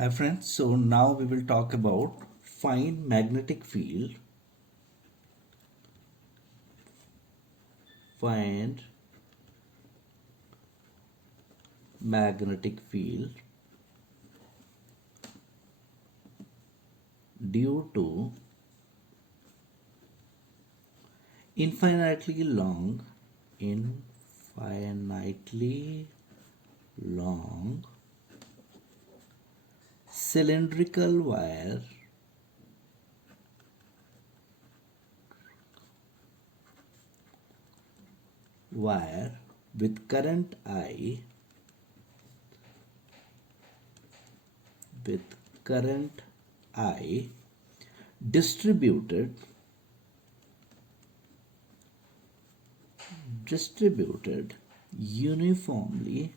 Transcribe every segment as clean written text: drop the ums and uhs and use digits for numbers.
Hi friends, so now we will talk about find magnetic field. Find magnetic field due to infinitely long cylindrical wire with current I distributed uniformly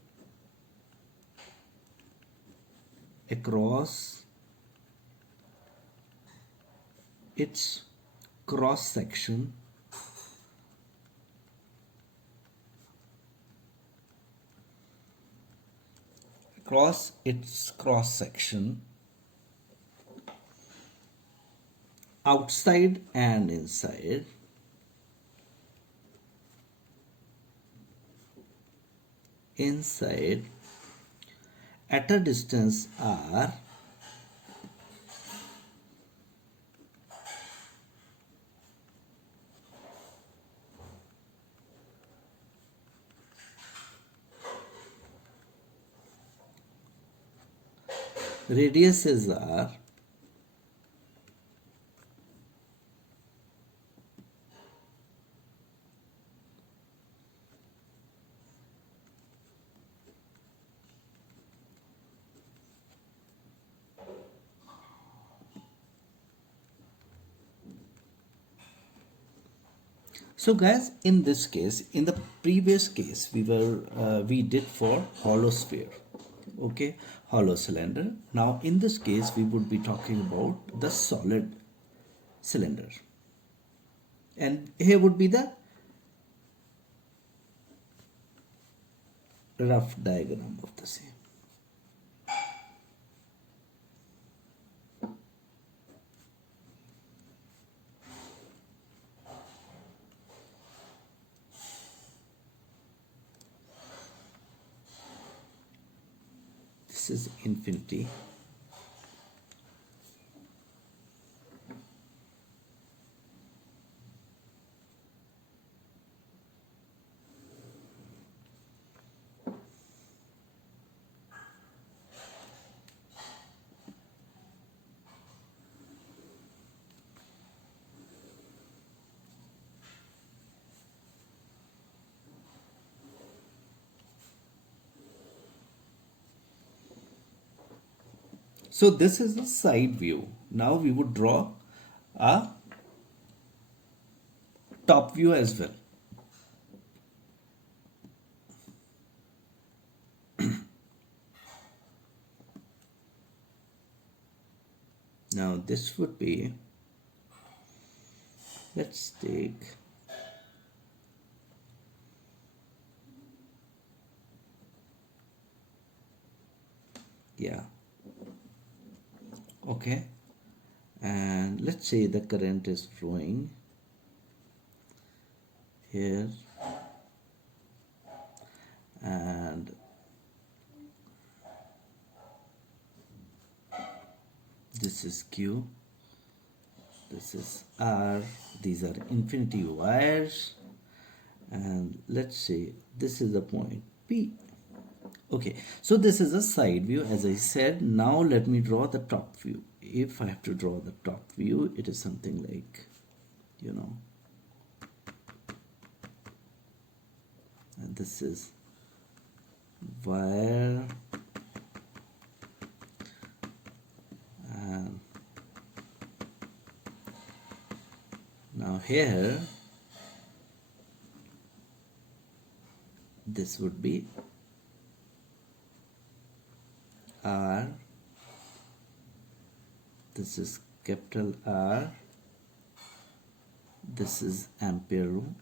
across its cross section outside and inside at a distance r radiuses are so guys, in this case, in the previous case we did for hollow sphere, okay, hollow cylinder. Now in this case we would be talking about the solid cylinder, and here would be the rough diagram of the same. This is infinity. So this is the side view. Now we would draw a top view as well. Now this would be, let's take okay, and let's say the current is flowing here, and this is Q, this is R, these are infinity wires, and let's say this is the point P. Okay, so this is a side view as I said. Now let me draw the top view. If I have to draw the top view, it is something like, and this is wire, and now here this would be R, this is capital R, this is Ampere rule.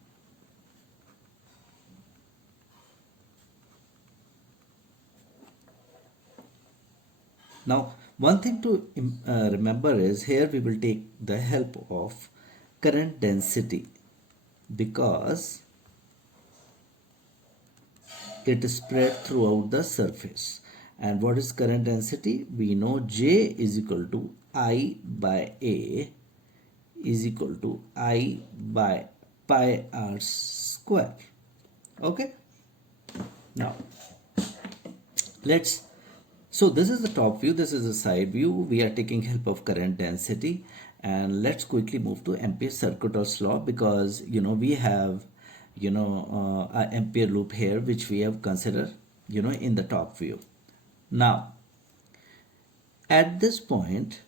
Now One thing to remember is here we will take the help of current density because it is spread throughout the surface. And what is current density? We know J is equal to I by A is equal to I by pi r square. Okay. Now let's, so this is the top view, this is the side view. We are taking help of current density, and let's quickly move to Ampere's Circuital law because we have a Ampere loop here which we have considered in the top view. Now at this point,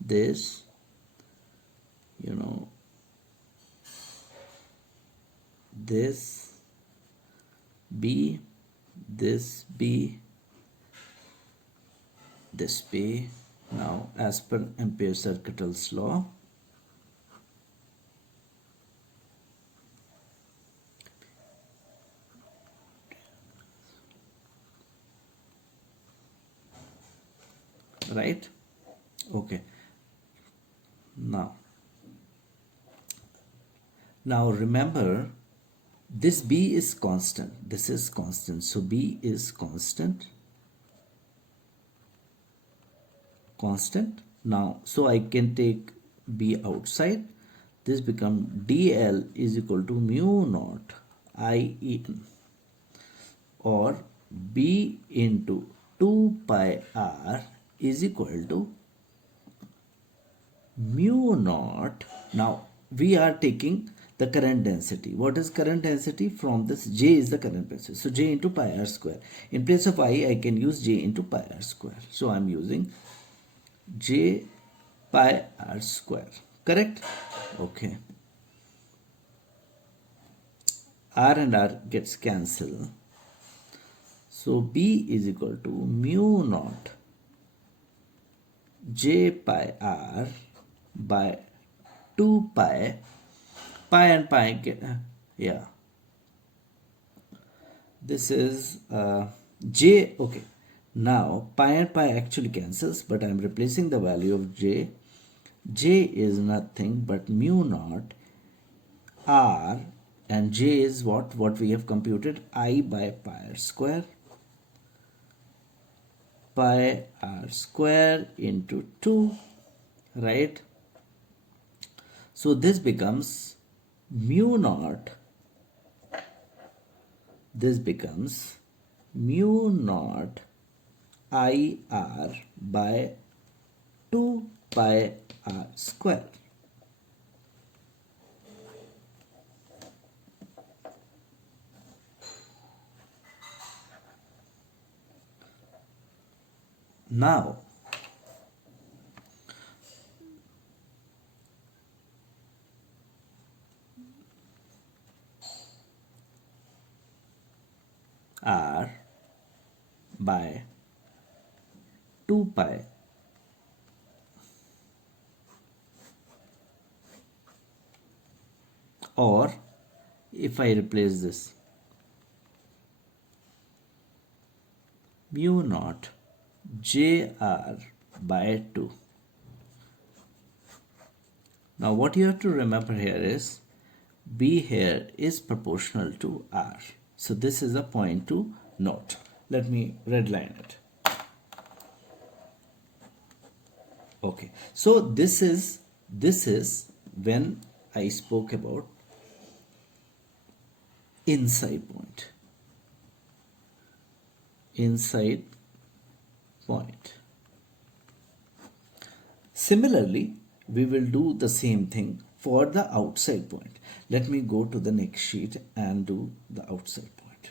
this this B, this B, this B. Now as per Ampere's Circuital law, right? Okay. Now remember, this B is constant, this is constant, so B is constant. Now so I can take B outside. This becomes dl is equal to mu naught I in, or B into 2 pi r is equal to mu naught. Now we are taking the current density. What is current density? From this, J is the current density, so J into pi r square. In place of I can use J into pi r square, so I am using J pi r square, correct? Okay, r and r gets cancelled, so B is equal to mu naught J pi r by 2 pi and pi get, this is J. Okay, now pi and pi actually cancels, but I am replacing the value of J. J is nothing but mu naught R, and J is what we have computed, I by pi r square. Pi r square into 2, right? So this becomes mu naught, this becomes mu naught I r by 2 pi r square. Now r by 2 pi or if I replace this, mu naught JR by 2. Now what you have to remember here is B here is proportional to R. So this is a point to note. Let me redline it. Okay, so this is when I spoke about inside point. Similarly, we will do the same thing for the outside point. Let me go to the next sheet and do the outside point.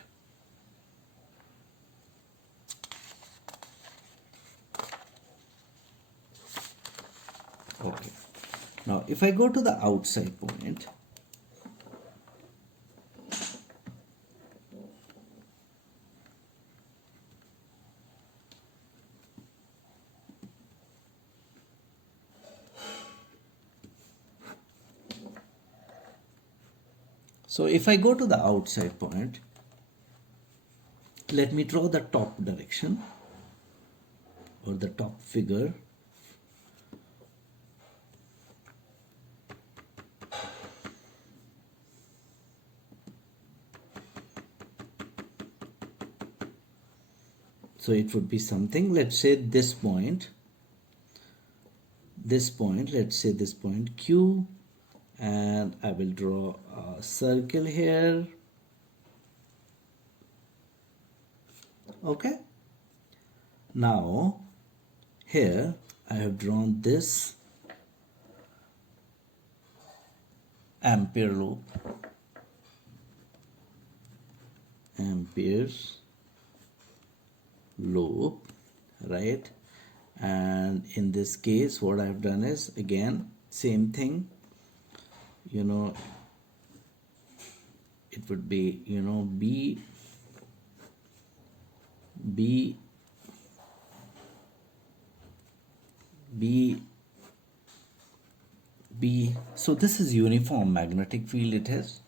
Okay, now if I go to the outside point, so if I go to the outside point, let me draw the top direction. or the top figure. So it would be something, let's say this point, let's say this point Q, and I will draw a circle here. Okay. Now here I have drawn this Ampere loop, right? And in this case what I've done is, again, same thing, you know, it would be, you know, B, B, B, B. So this is uniform magnetic field it has,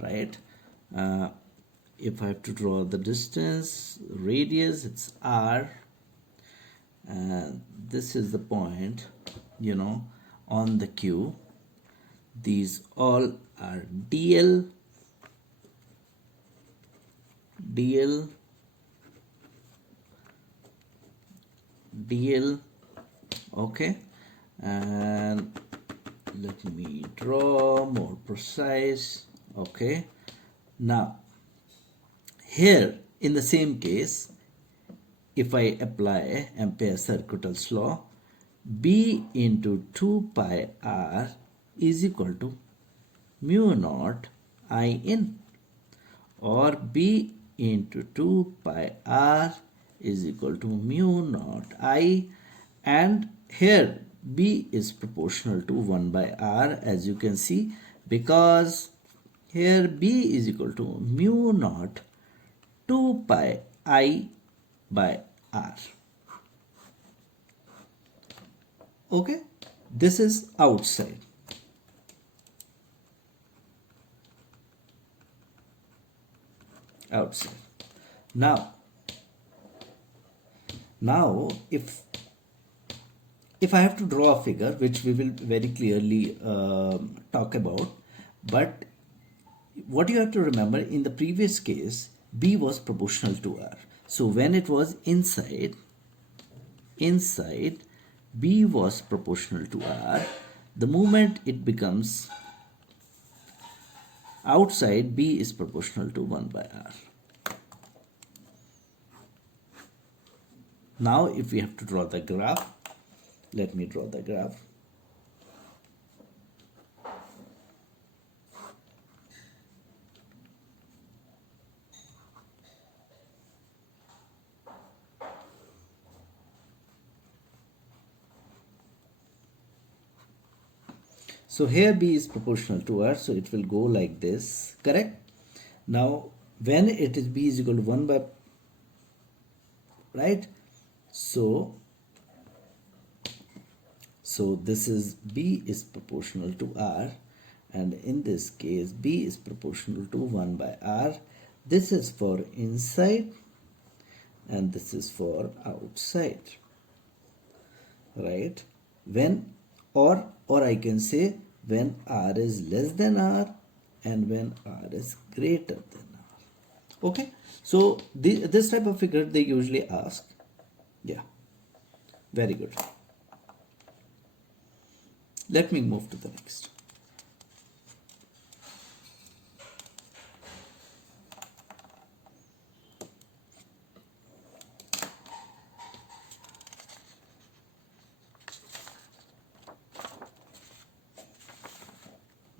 right? If I have to draw the distance, radius, it's R, and this is the point, you know, on the Q. These all are DL, DL, DL, okay, and let me draw more precise. Okay, now here in the same case, if I apply Ampere's Circuital's law, B into 2 pi R is equal to mu naught I in, or B into 2 pi R is equal to mu naught I, and here B is proportional to 1 by R, as you can see, because here B is equal to mu naught 2 pi I by R. Okay, this is outside. Now if I have to draw a figure, which we will very clearly talk about, but what you have to remember, in the previous case B was proportional to R. So when it was inside B was proportional to R. The moment it becomes outside, B is proportional to 1 by R. Now if we have to draw the graph, let me draw the graph. So here B is proportional to R, so it will go like this, correct? Now when it is B is equal to 1 by, right? So this is B is proportional to R, and in this case B is proportional to 1 by R. This is for inside and this is for outside, right? When, or I can say when R is less than R and when R is greater than R. Okay, so this type of figure they usually ask. Yeah, very good. Let me move to the next.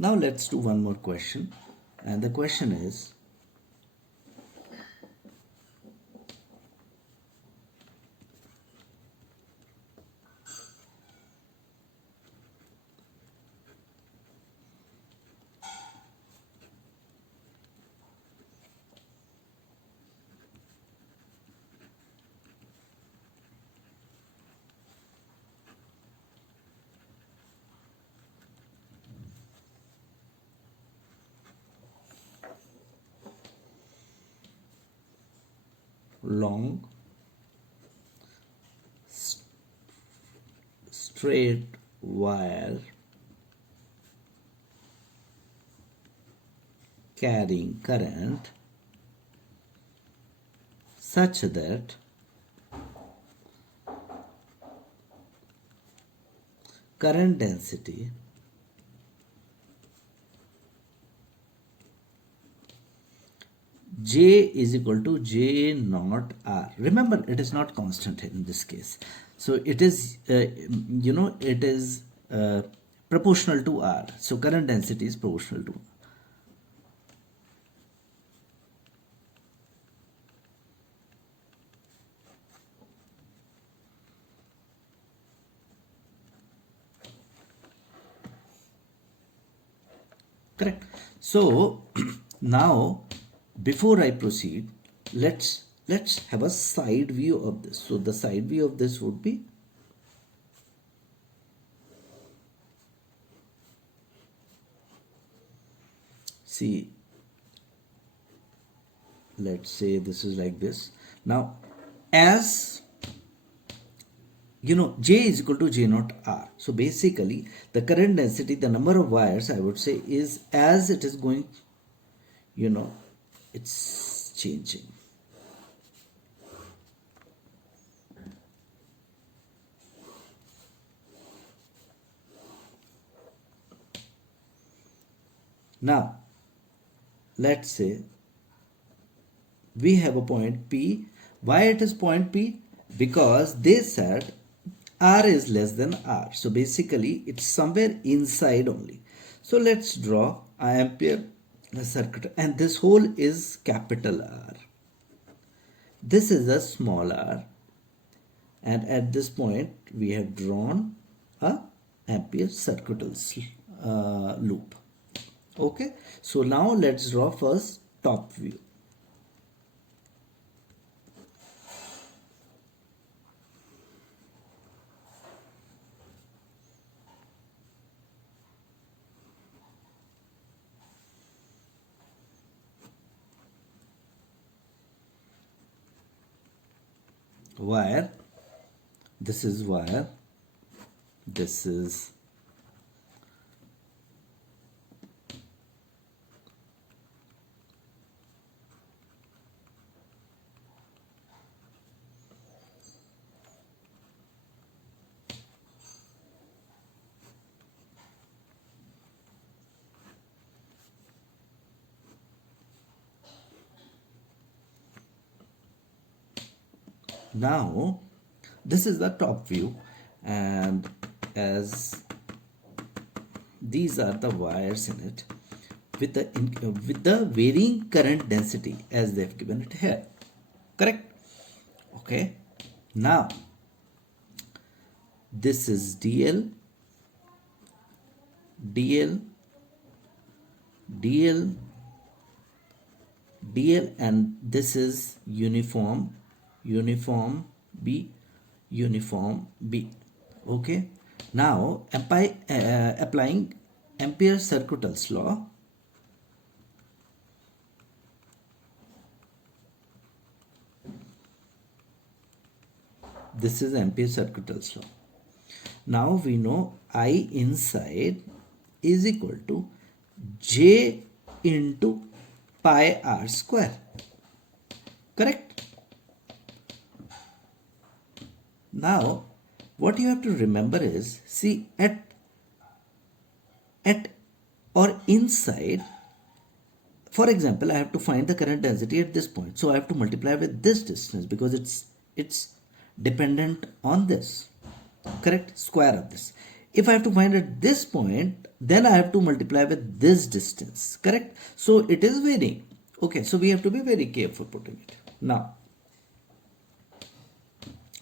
Now let's do one more question, and the question is, long straight wire carrying current such that current density J is equal to J naught R. Remember, it is not constant in this case. So it is, it is proportional to R. So current density is proportional to R. Correct. So now, before I proceed, let's have a side view of this. So the side view of this would be, see, let's say this is like this. Now, as J is equal to J naught R. So basically, the current density, the number of wires, I would say, is as it is going, it's changing. Now, let's say we have a point P. Why it is point P? Because they said R is less than R. So basically, it's somewhere inside only. So let's draw Ampere circuit, and this hole is capital R. This is a small r, and at this point we have drawn a Ampere circuital loop. Okay, so now let's draw first top view. Wire, this is wire, this is now this is the top view, and as these are the wires in it with the varying current density as they have given it here. Correct? Okay. Now this is DL, DL, DL, DL, and this is uniform, uniform B, uniform B. Okay. Now applying Ampere's Circuital's law, this is Ampere's Circuital's law. Now we know I inside is equal to J into pi r square. Correct? Now what you have to remember is, see, at or inside, for example, I have to find the current density at this point, so I have to multiply with this distance because it's dependent on this. Correct? Square of this. If I have to find at this point, then I have to multiply with this distance. Correct? So it is varying. Okay, so we have to be very careful putting it. Now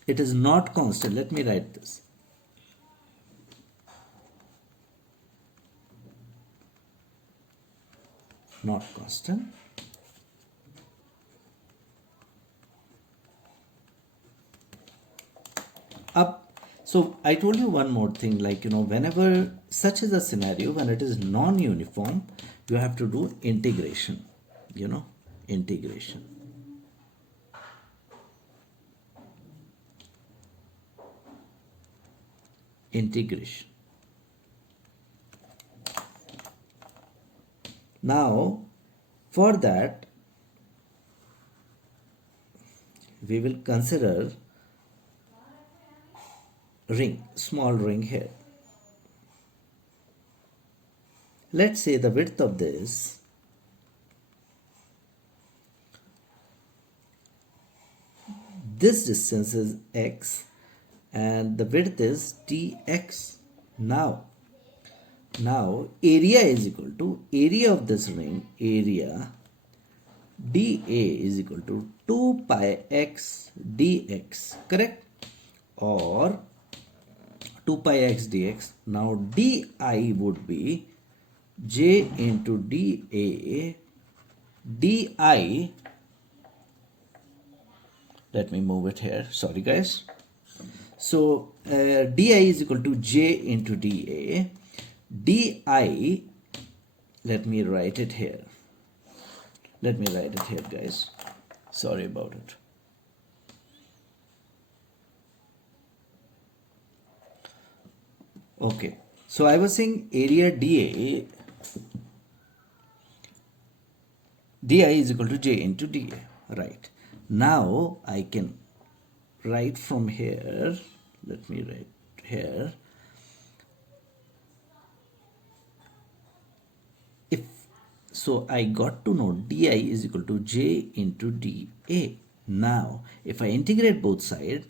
it is not constant. Let me write this. Not constant. Up. So I told you one more thing, like, whenever such is a scenario, when it is non-uniform, you have to do integration, integration. integration. Now for that we will consider ring, small ring here. Let's say the width of this distance is x and the width is dx. Now area is equal to area of this ring, area dA is equal to 2 pi x dx, correct? Or 2 pi x dx. Now di would be j into dA di. Let me move it here, sorry guys. So di is equal to j into dA di. Let me write it here guys, sorry about it. Okay, so I was saying area dA di is equal to j into dA, right? Now I can write from here, let me write here, so I got to know di is equal to j into dA. Now if I integrate both sides,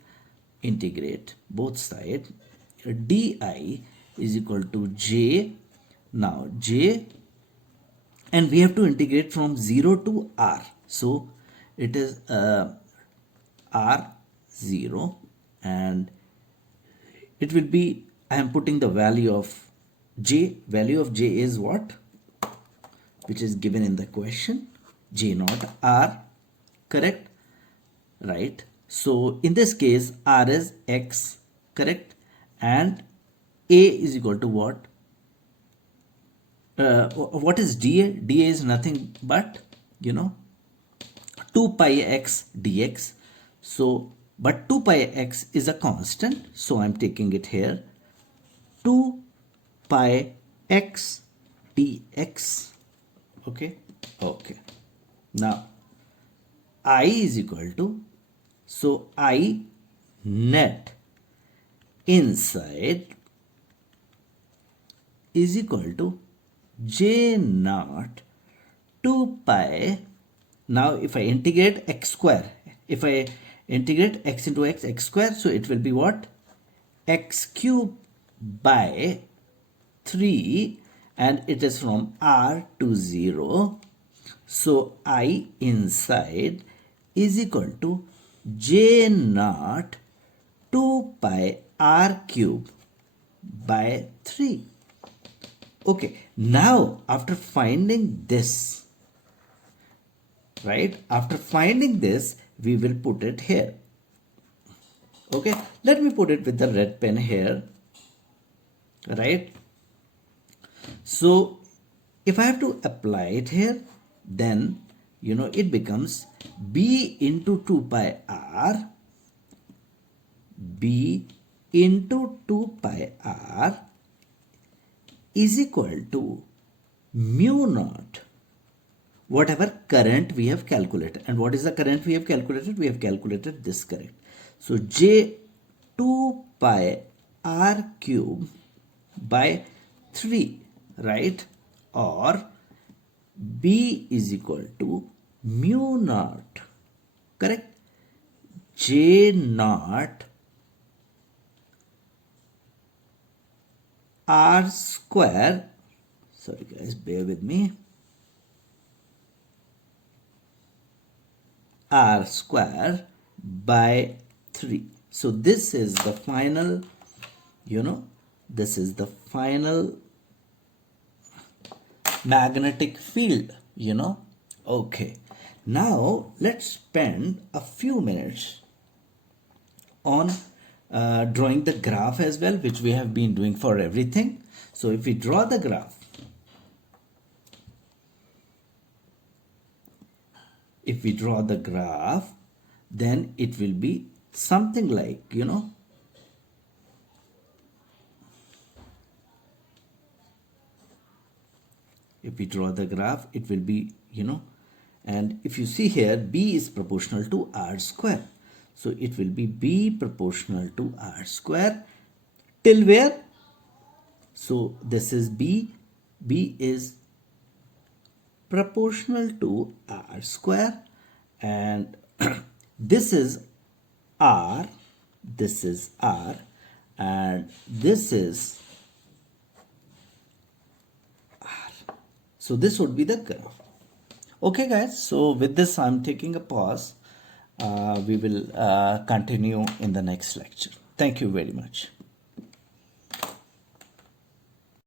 di is equal to j, now j, and we have to integrate from 0 to r, so it is r0, and it will be, I am putting the value of j is what, which is given in the question, j naught r, correct? Right, so in this case r is x, correct? And a is equal to what? What is dA? dA is nothing but 2 pi x dx. So but 2 pi x is a constant, so I'm taking it here, 2 pi x dx. Okay, now I is equal to, so I net inside is equal to j naught 2 pi. Now if I integrate x square, if I integrate x into x square, so it will be what, x cube by 3, and it is from r to 0, so I inside is equal to j naught 2 pi r cube by 3. Okay, now after finding this, right, we will put it here. Okay, let me put it with the red pen here, right? So if I have to apply it here, then it becomes b into 2 pi r, b into 2 pi r is equal to mu naught, whatever current we have calculated. And what is the current we have calculated? We have calculated this current. So j 2 pi r cube by 3, right? Or b is equal to mu naught, correct, j naught r square, sorry guys, bear with me, r square by 3. So this is the final, this is the final magnetic field, Okay, now let's spend a few minutes on drawing the graph as well, which we have been doing for everything. So if we draw the graph, then it will be something like, If we draw the graph, it will be, and if you see here, B is proportional to R square. So it will be B proportional to R square till where? So this is B. B is proportional to R square, and this is R, this is R, and this is R. So this would be the graph. Okay guys, so with this I'm taking a pause. We will continue in the next lecture. Thank you very much.